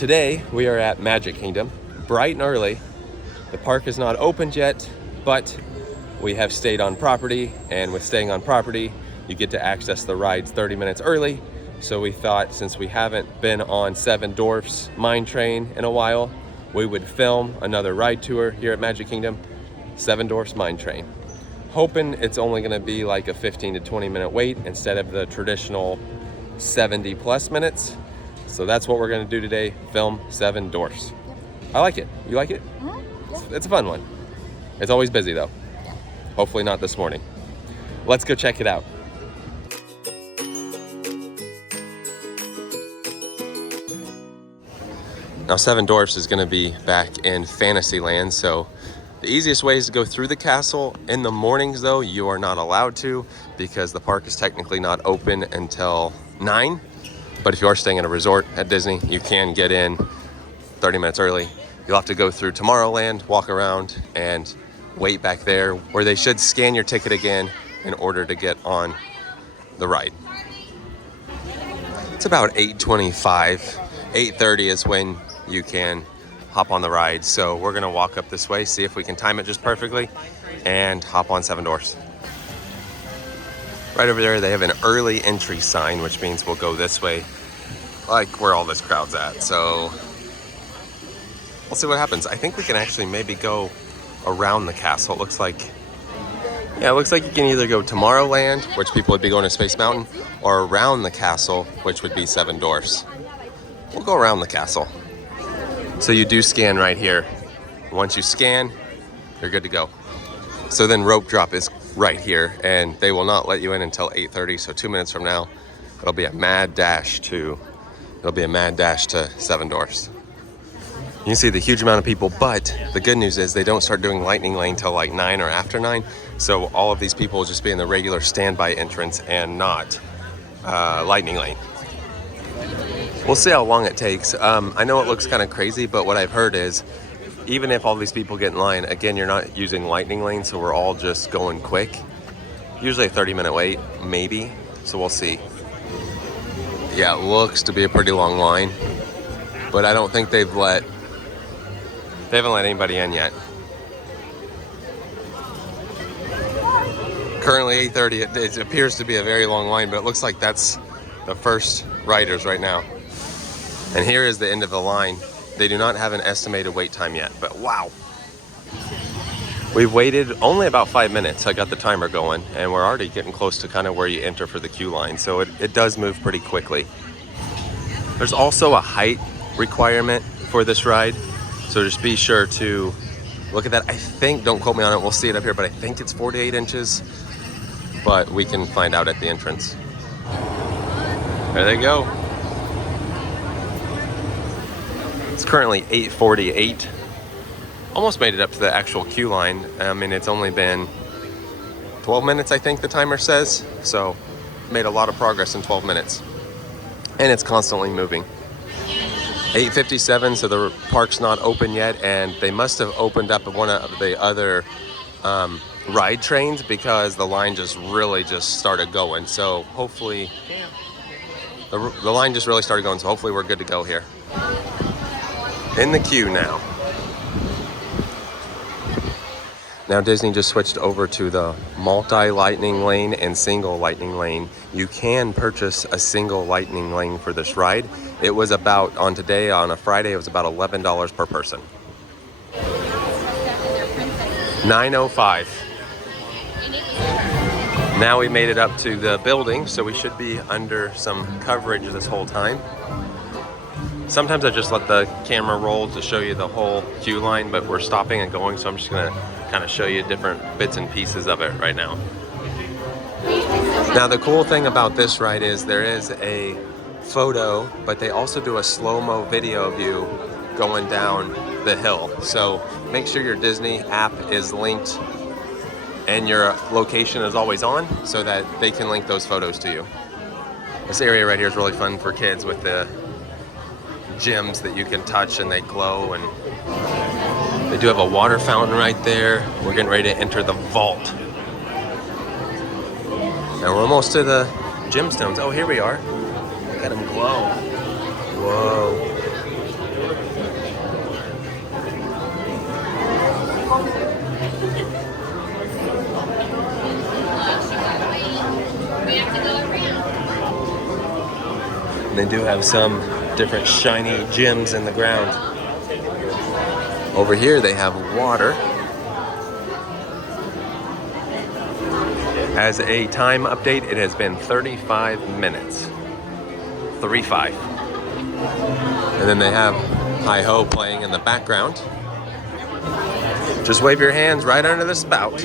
Today we are at Magic Kingdom, bright and early. The park is not opened yet, but we have stayed on property, and with staying on property, you get to access the rides 30 minutes early. So we thought, since we haven't been on Seven Dwarfs Mine Train in a while, we would film another ride tour here at Magic Kingdom, Seven Dwarfs Mine Train. Hoping it's only gonna be like a 15 to 20 minute wait instead of the traditional 70 plus minutes. So that's what we're gonna do today, film Seven Dwarfs. I like it. You like it? Yeah. It's a fun one. It's always busy though. Yeah. Hopefully not this morning. Let's go check it out. Now Seven Dwarfs is gonna be back in Fantasyland, so the easiest way is to go through the castle. In the mornings though, you are not allowed to because the park is technically not open until 9. But if you are staying at a resort at Disney, you can get in 30 minutes early. You'll have to go through Tomorrowland, walk around, and wait back there where they should scan your ticket again in order to get on the ride. It's about 8:25. 8:30 is when you can hop on the ride. So we're gonna walk up this way, see if we can time it just perfectly, and hop on Seven Dwarfs. Right over there, they have an early entry sign, which means we'll go this way, like where all this crowd's at. So we'll see what happens. I think we can actually maybe go around the castle. It looks like you can either go Tomorrowland, which people would be going to Space Mountain, or around the castle, which would be Seven Dwarfs. We'll go around the castle. So you do scan right here. Once you scan, you're good to go. So then rope drop is right here, and they will not let you in until 8:30. So 2 minutes from now, it'll be a mad dash to Seven Dwarfs. You can see the huge amount of people, but the good news is they don't start doing Lightning Lane till like 9 or after 9. So all of these people will just be in the regular standby entrance and not Lightning Lane. We'll see how long it takes. I know it looks kind of crazy, but what I've heard is even if all these people get in line, again, you're not using Lightning Lane, so we're all just going quick. Usually a 30-minute wait, maybe, so we'll see. Yeah, it looks to be a pretty long line, but I don't think they haven't let anybody in yet. Currently 8:30, it appears to be a very long line, but it looks like that's the first riders right now. And here is the end of the line. They do not have an estimated wait time yet, but wow. We've waited only about 5 minutes. I got the timer going, and we're already getting close to kind of where you enter for the queue line, so it does move pretty quickly. There's also a height requirement for this ride, so just be sure to look at that. I think, don't quote me on it, we'll see it up here, but I think it's 48 inches, but we can find out at the entrance. There they go. It's currently 8:48. Almost made it up to the actual queue line. I mean, it's only been 12 minutes, I think the timer says. So made a lot of progress in 12 minutes. And it's constantly moving. 8:57, so the park's not open yet, and they must have opened up one of the other ride trains because the line just really started going. So hopefully, the line just really started going, so hopefully we're good to go here. In the queue now. Now Disney just switched over to the multi-lightning lane and single lightning lane. You can purchase a single lightning lane for this ride. It was about, on a Friday, it was about $11 per person. 9:05. Now we made it up to the building, so we should be under some coverage this whole time. Sometimes I just let the camera roll to show you the whole queue line, but we're stopping and going, so I'm just gonna kind of show you different bits and pieces of it right now. Now the cool thing about this ride is there is a photo, but they also do a slow-mo video of you going down the hill. So make sure your Disney app is linked and your location is always on so that they can link those photos to you. This area right here is really fun for kids with the gems that you can touch and they glow, and they do have a water fountain right there. We're getting ready to enter the vault. Now we're almost to the gemstones. Oh, here we are. Look at them glow. Whoa. They do have some different shiny gems in the ground. Over here they have water. As a time update, it has been 35 minutes. 35. And then they have Hi-Ho playing in the background. Just wave your hands right under the spout.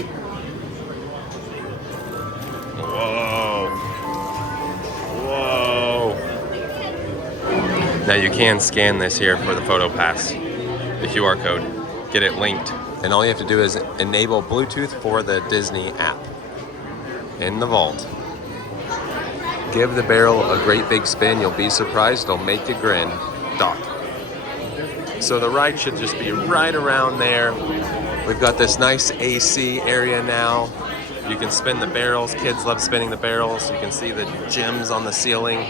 Whoa. Whoa. Now you can scan this here for the photo pass, the QR code, get it linked. And all you have to do is enable Bluetooth for the Disney app in the vault. Give the barrel a great big spin. You'll be surprised. It'll make you grin. Doc. So the ride should just be right around there. We've got this nice AC area now. You can spin the barrels. Kids love spinning the barrels. You can see the gems on the ceiling.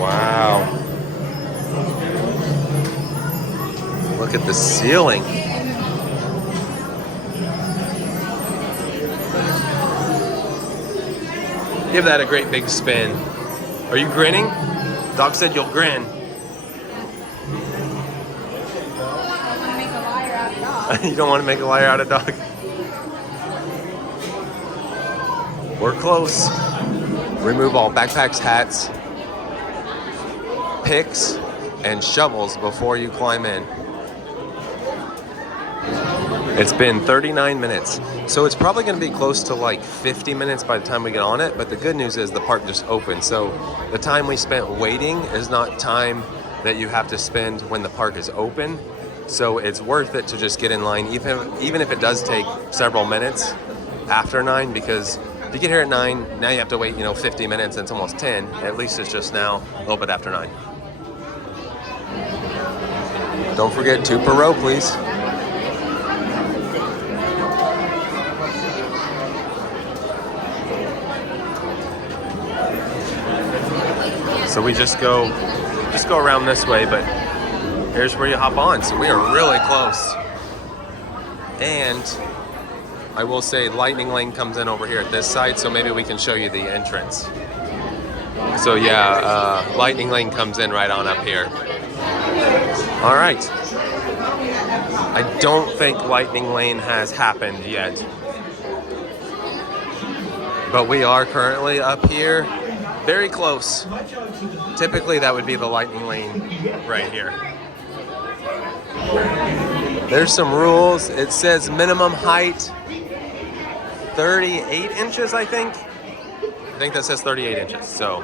Wow. Look at the ceiling. Give that a great big spin. Are you grinning? Doc said you'll grin. You don't want to make a liar out of Doc? We're close. Remove all backpacks, hats, picks, and shovels before you climb in. It's been 39 minutes, so it's probably going to be close to like 50 minutes by the time we get on it, but the good news is the park just opened, so the time we spent waiting is not time that you have to spend when the park is open, so it's worth it to just get in line, even if it does take several minutes after 9, because if you get here at 9, now you have to wait, 50 minutes, and it's almost 10, at least it's just now a little bit after 9. Don't forget 2 per row, please. So we just go around this way, but here's where you hop on. So we are really close. And I will say Lightning Lane comes in over here at this side, so maybe we can show you the entrance. So yeah, Lightning Lane comes in right on up here. All right. I don't think Lightning Lane has happened yet. But we are currently up here. Very close. Typically that would be the Lightning Lane right here. There's some rules. It says minimum height 38 inches, I think. I think that says 38 inches. So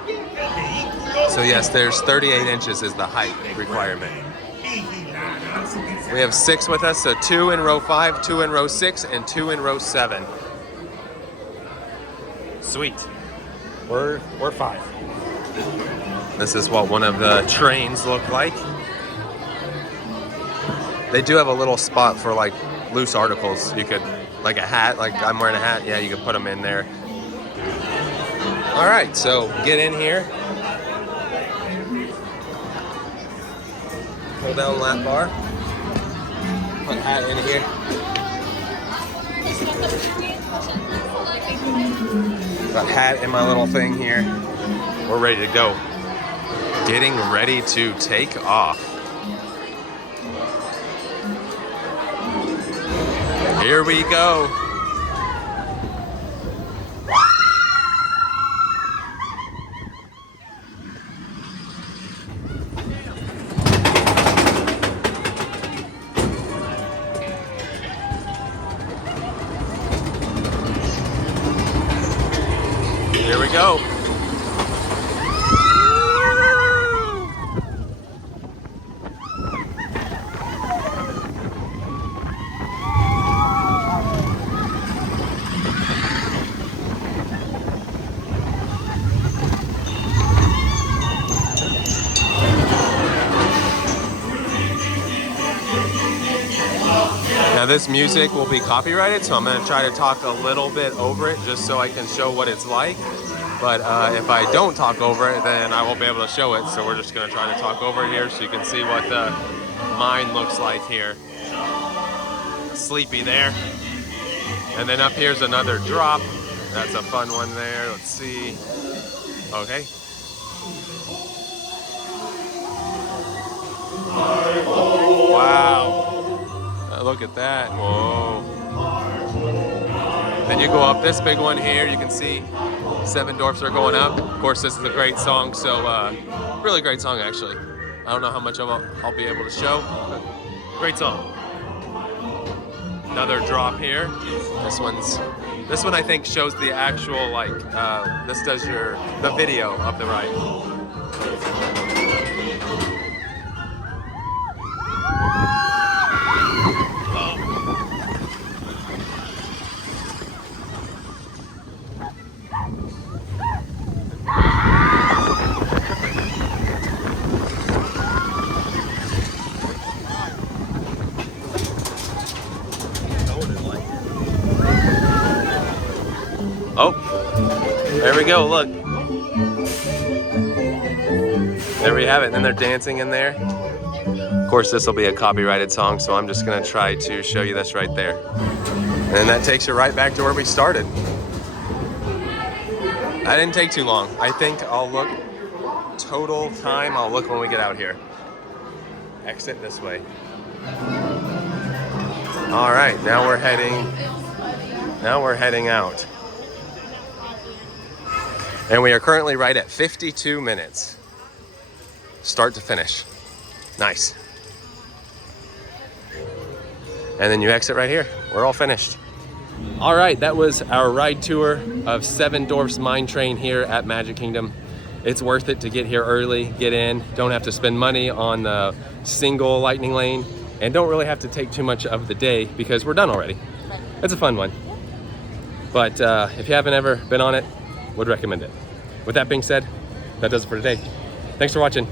yes, there's 38 inches is the height requirement. We have 6 with us, so 2 in row 5, 2 in row 6, and 2 in row 7. Sweet. We're 5. This is what one of the trains look like. They do have a little spot for like loose articles. You could, like a hat, like I'm wearing a hat. Yeah, you could put them in there. All right, so get in here. Pull down lap bar. Put hat in here. Got hat in my little thing here. We're ready to go. Getting ready to take off. Here we go. Here we go. Now this music will be copyrighted, so I'm going to try to talk a little bit over it just so I can show what it's like. But if I don't talk over it, then I won't be able to show it. So we're just going to try to talk over it here so you can see what the mine looks like here. Sleepy there. And then up here's another drop. That's a fun one there. Let's see. Okay. Wow. Look at that. Whoa. Then you go up this big one here. You can see 7 Dwarfs are going up. Of course, this is a great song. So, really great song, actually. I don't know how much I'll be able to show. But great song. Another drop here. This one I think shows the actual, like, this does the video of the ride. Oh, there we go, look. There we have it, and then they're dancing in there. Of course, this will be a copyrighted song, so I'm just gonna try to show you this right there. And then that takes you right back to where we started. That didn't take too long. I think I'll look, total time, I'll look when we get out here. Exit this way. All right, now we're heading out. And we are currently right at 52 minutes. Start to finish. Nice. And then you exit right here. We're all finished. All right, that was our ride tour of 7 Dwarfs Mine Train here at Magic Kingdom. It's worth it to get here early, get in, don't have to spend money on the single lightning lane, and don't really have to take too much of the day because we're done already. It's a fun one. But if you haven't ever been on it, would recommend it. With that being said, that does it for today. Thanks for watching.